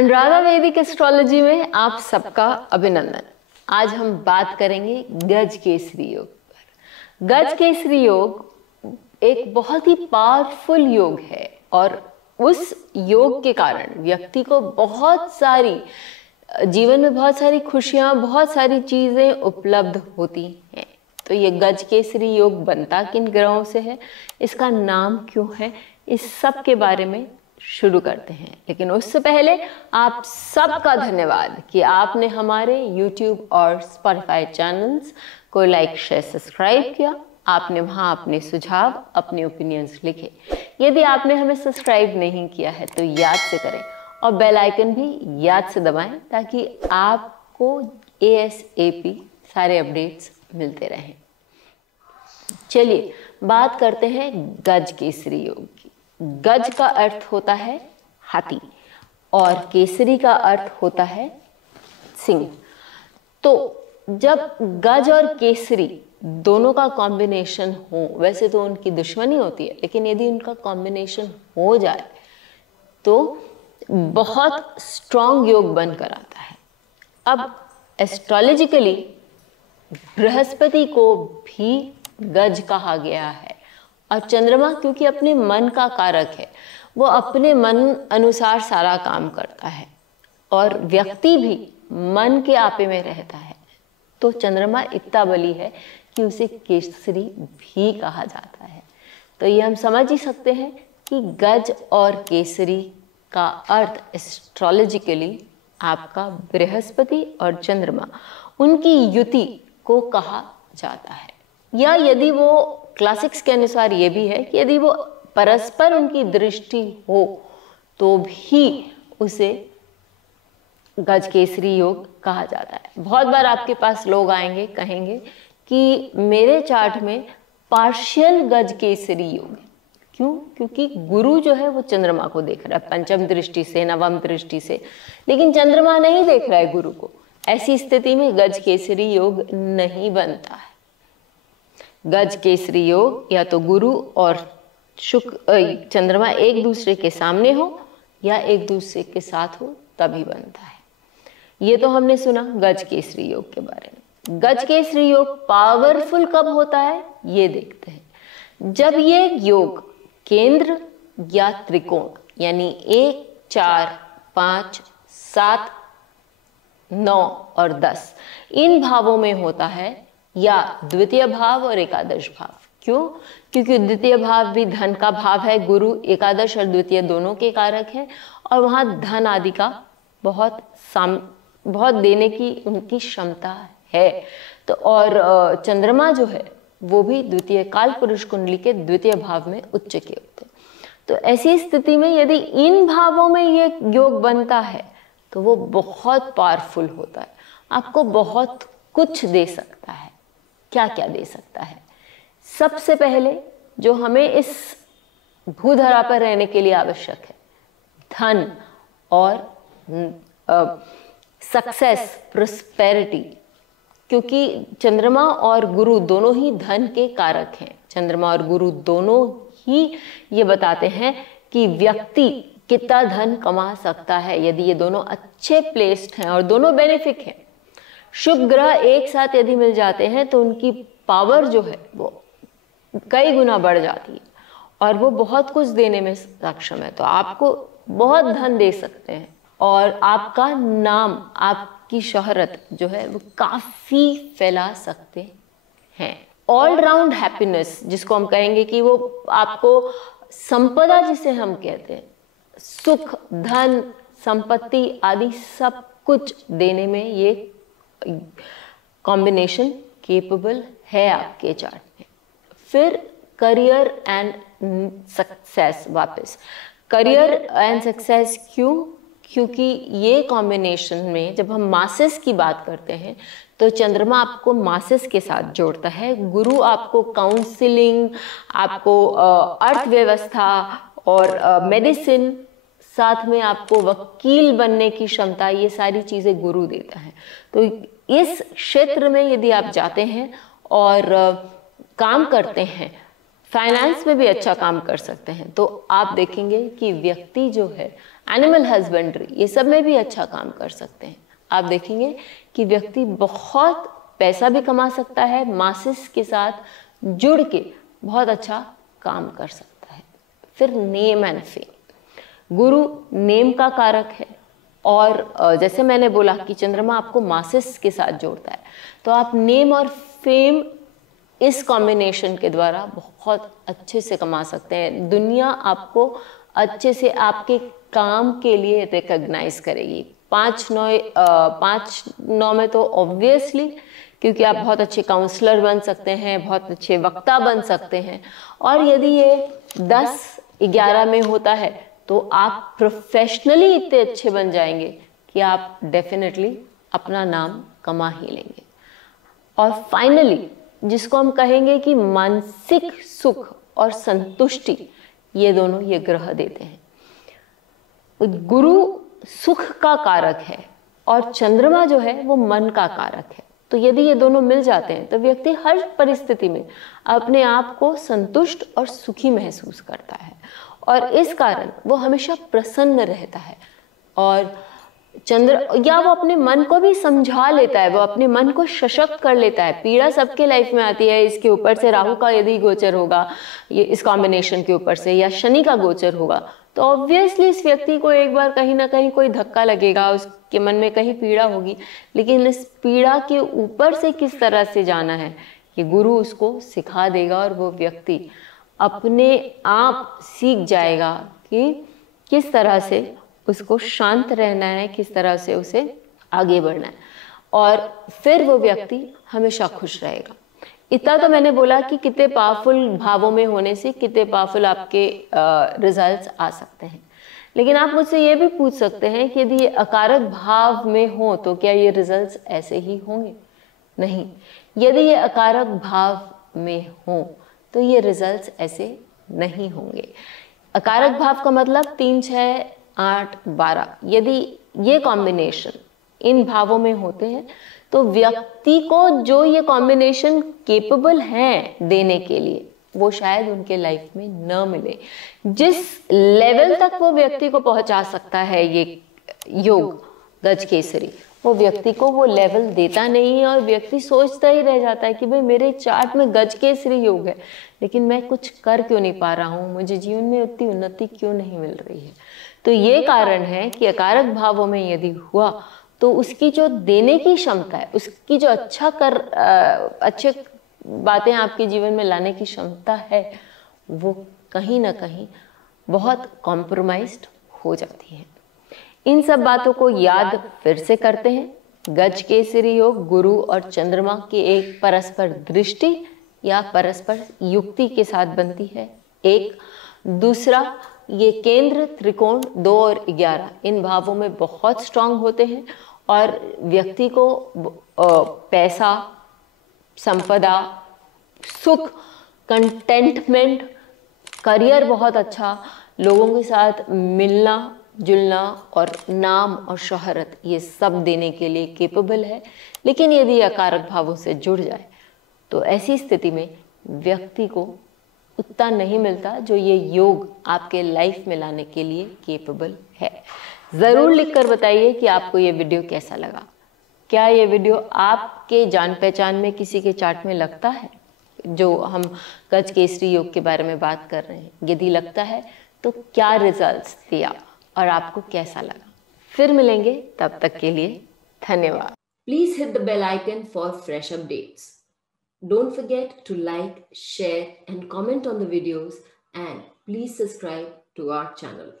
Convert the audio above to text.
अनुराधा वैदिक एस्ट्रोलॉजी में आप सबका अभिनंदन। आज हम बात करेंगे गज केसरी योग पर। गज केसरी योग एक बहुत ही पावरफुल योग है और उस योग के कारण व्यक्ति को बहुत सारी जीवन में बहुत सारी खुशियां, बहुत सारी चीजें उपलब्ध होती हैं। तो ये गज केसरी योग बनता किन ग्रहों से है, इसका नाम क्यों है, इस सब के बारे में शुरू करते हैं। लेकिन उससे पहले आप सबका धन्यवाद कि आपने हमारे YouTube और Spotify चैनल्स को लाइक, शेयर, सब्सक्राइब किया। आपने वहाँ अपने सुझाव, अपने ओपिनियंस लिखे। यदि आपने हमें सब्सक्राइब नहीं किया है तो याद से करें और बेल आइकन भी याद से दबाएं ताकि आपको ASAP सारे अपडेट्स मिलते रहें। चलिए बात करते हैं गज केसरी योग की। गज का अर्थ होता है हाथी और केसरी का अर्थ होता है सिंह। तो जब गज और केसरी दोनों का कॉम्बिनेशन हो, वैसे तो उनकी दुश्मनी होती है, लेकिन यदि उनका कॉम्बिनेशन हो जाए तो बहुत स्ट्रॉन्ग योग बनकर आता है। अब एस्ट्रोलॉजिकली बृहस्पति को भी गज कहा गया है और चंद्रमा क्योंकि अपने मन का कारक है, वो अपने मन अनुसार सारा काम करता है और व्यक्ति भी मन के आपे में रहता है। तो चंद्रमा इतना बली है कि उसे केसरी भी कहा जाता है। तो ये हम समझ ही सकते हैं कि गज और केसरी का अर्थ एस्ट्रोलॉजिकली आपका बृहस्पति और चंद्रमा, उनकी युति को कहा जाता है। या यदि वो क्लासिक्स के अनुसार ये भी है कि यदि वो परस्पर उनकी दृष्टि हो तो भी उसे गज केसरी योग कहा जाता है। बहुत बार आपके पास लोग आएंगे, कहेंगे कि मेरे चार्ट में पार्शियल गज केसरी योग है। क्यों? क्योंकि गुरु जो है वो चंद्रमा को देख रहा है पंचम दृष्टि से, नवम दृष्टि से, लेकिन चंद्रमा नहीं देख रहा है गुरु को। ऐसी स्थिति में गज केसरी योग नहीं बनता है। गज केसरी योग या तो गुरु और चंद्रमा एक दूसरे के सामने हो या एक दूसरे के साथ हो तभी बनता है। ये तो हमने सुना गज केसरी योग के बारे में। गज केसरी योग पावरफुल कब होता है ये देखते हैं। जब ये योग केंद्र या त्रिकोण यानी 1, 4, 5, 7, 9 और 10 इन भावों में होता है, या द्वितीय भाव और एकादश भाव। क्यों? क्योंकि द्वितीय भाव भी धन का भाव है। गुरु एकादश और द्वितीय दोनों के कारक है और वहां धन आदि का बहुत देने की उनकी क्षमता है। तो और चंद्रमा जो है वो भी द्वितीय काल पुरुष कुंडली के द्वितीय भाव में उच्च के होते हैं। तो ऐसी स्थिति में यदि इन भावों में ये योग बनता है तो वो बहुत पावरफुल होता है, आपको बहुत कुछ दे सकता है। क्या क्या दे सकता है? सबसे पहले जो हमें इस भूधरा पर रहने के लिए आवश्यक है, धन और सक्सेस, प्रोस्पेरिटी। क्योंकि चंद्रमा और गुरु दोनों ही धन के कारक हैं। चंद्रमा और गुरु दोनों ही ये बताते हैं कि व्यक्ति कितना धन कमा सकता है यदि ये दोनों अच्छे प्लेस्ड हैं और दोनों बेनिफिक हैं। शुभ ग्रह एक साथ यदि मिल जाते हैं तो उनकी पावर जो है वो कई गुना बढ़ जाती है और वो बहुत कुछ देने में सक्षम है। तो आपको बहुत धन दे सकते हैं और आपका नाम, आपकी शोहरत जो है वो काफी फैला सकते हैं। ऑल राउंड हैप्पीनेस जिसको हम कहेंगे कि वो आपको संपदा जिसे हम कहते हैं, सुख, धन, संपत्ति आदि सब कुछ देने में ये कॉम्बिनेशन केपेबल है आपके चार्ट में। फिर करियर एंड सक्सेस, वापस करियर एंड सक्सेस। क्यों? क्योंकि ये कॉम्बिनेशन में जब हम मासेस की बात करते हैं तो चंद्रमा आपको मासेस के साथ जोड़ता है, गुरु आपको काउंसलिंग, आपको अर्थव्यवस्था और मेडिसिन, साथ में आपको वकील बनने की क्षमता, ये सारी चीजें गुरु देता है। तो इस क्षेत्र में यदि आप जाते हैं और काम करते हैं फाइनेंस में भी अच्छा काम कर सकते हैं। तो आप देखेंगे कि व्यक्ति जो है एनिमल हस्बेंड्री, ये सब में भी अच्छा काम कर सकते हैं। आप देखेंगे कि व्यक्ति बहुत पैसा भी कमा सकता है, मासेस के साथ जुड़ के बहुत अच्छा काम कर सकता है। फिर name and fame, Guru name का कारक है, और जैसे मैंने बोला कि चंद्रमा आपको मासेस के साथ जोड़ता है, तो आप नेम और फेम इस कॉम्बिनेशन के द्वारा बहुत अच्छे से कमा सकते हैं। दुनिया आपको अच्छे से आपके काम के लिए रिकॉग्नाइज करेगी। 5-9 में तो ऑब्वियसली, क्योंकि आप बहुत अच्छे काउंसलर बन सकते हैं, बहुत अच्छे वक्ता बन सकते हैं। और यदि ये 10-11 में होता है तो आप प्रोफेशनली इतने अच्छे बन जाएंगे कि आप डेफिनेटली अपना नाम कमा ही लेंगे। और फाइनली जिसको हम कहेंगे कि मानसिक सुख और संतुष्टि, ये दोनों ये ग्रह देते हैं। गुरु सुख का कारक है और चंद्रमा जो है वो मन का कारक है। तो यदि ये दोनों मिल जाते हैं तो व्यक्ति हर परिस्थिति में अपने आप को संतुष्ट और सुखी महसूस करता है, और इस कारण वो हमेशा प्रसन्न रहता है। और या वो अपने मन को भी समझा लेता है, वो अपने मन को सशक्त कर लेता है। पीड़ा सबके लाइफ में आती है, इसके ऊपर से राहु का यदि गोचर होगा, ये इस कॉम्बिनेशन के ऊपर से, या शनि का गोचर होगा, तो ऑब्वियसली इस व्यक्ति को एक बार कहीं ना कहीं कोई धक्का लगेगा, उसके मन में कहीं पीड़ा होगी। लेकिन इस पीड़ा के ऊपर से किस तरह से जाना है, ये गुरु उसको सिखा देगा, और वो व्यक्ति अपने आप सीख जाएगा कि किस तरह से उसको शांत रहना है, किस तरह से उसे आगे बढ़ना है, और फिर वो व्यक्ति हमेशा खुश रहेगा। इतना तो मैंने बोला कि कितने पावरफुल भावों में होने से कितने पावरफुल आपके रिजल्ट्स आ सकते हैं। लेकिन आप मुझसे ये भी पूछ सकते हैं कि यदि ये अकारक भाव में हो तो क्या ये रिजल्ट्स ऐसे ही होंगे? नहीं, यदि ये अकारक भाव में हो तो ये रिजल्ट्स ऐसे नहीं होंगे। अकारक भाव का मतलब 3, 6, 8, 12, यदि ये कॉम्बिनेशन इन भावों में होते हैं तो व्यक्ति को जो ये कॉम्बिनेशन केपेबल है देने के लिए, वो शायद उनके लाइफ में न मिले। जिस लेवल तक वो व्यक्ति को पहुंचा सकता है ये योग गज केसरी, वो व्यक्ति को वो लेवल देता नहीं है, और व्यक्ति सोचता ही रह जाता है कि भाई मेरे चार्ट में गज केसरी योग है, लेकिन मैं कुछ कर क्यों नहीं पा रहा हूँ, मुझे जीवन में उतनी उन्नति क्यों नहीं मिल रही है। तो ये कारण है कि अकारक भावों में यदि हुआ तो उसकी जो देने की क्षमता है, उसकी जो अच्छे बातें आपके जीवन में लाने की क्षमता है, वो कहीं ना कहीं बहुत कॉम्प्रोमाइज्ड हो जाती है। इन सब बातों को याद फिर से करते हैं। गज केसरी योग गुरु और चंद्रमा की एक परस्पर दृष्टि या परस्पर युक्ति के साथ बनती है। एक दूसरा, ये केंद्र त्रिकोण 2 और 11 इन भावों में बहुत स्ट्रांग होते हैं, और व्यक्ति को पैसा, संपदा, सुख, कंटेंटमेंट, करियर बहुत अच्छा, लोगों के साथ मिलना जुलना और नाम और शोहरत, ये सब देने के लिए केपेबल है। लेकिन यदि ये अकारक भावों से जुड़ जाए तो ऐसी स्थिति में व्यक्ति को उतना नहीं मिलता जो ये योग आपके लाइफ में लाने के लिए केपेबल है। ज़रूर लिखकर बताइए कि आपको ये वीडियो कैसा लगा। क्या ये वीडियो आपके जान पहचान में किसी के चार्ट में लगता है, जो हम गज केसरी योग के बारे में बात कर रहे हैं? यदि लगता है तो क्या रिजल्ट्स दिया और आपको कैसा लगा? फिर मिलेंगे, तब तक के लिए धन्यवाद। Please hit the bell icon for fresh updates. Don't forget to like, share and comment on the videos, and please subscribe to our channel.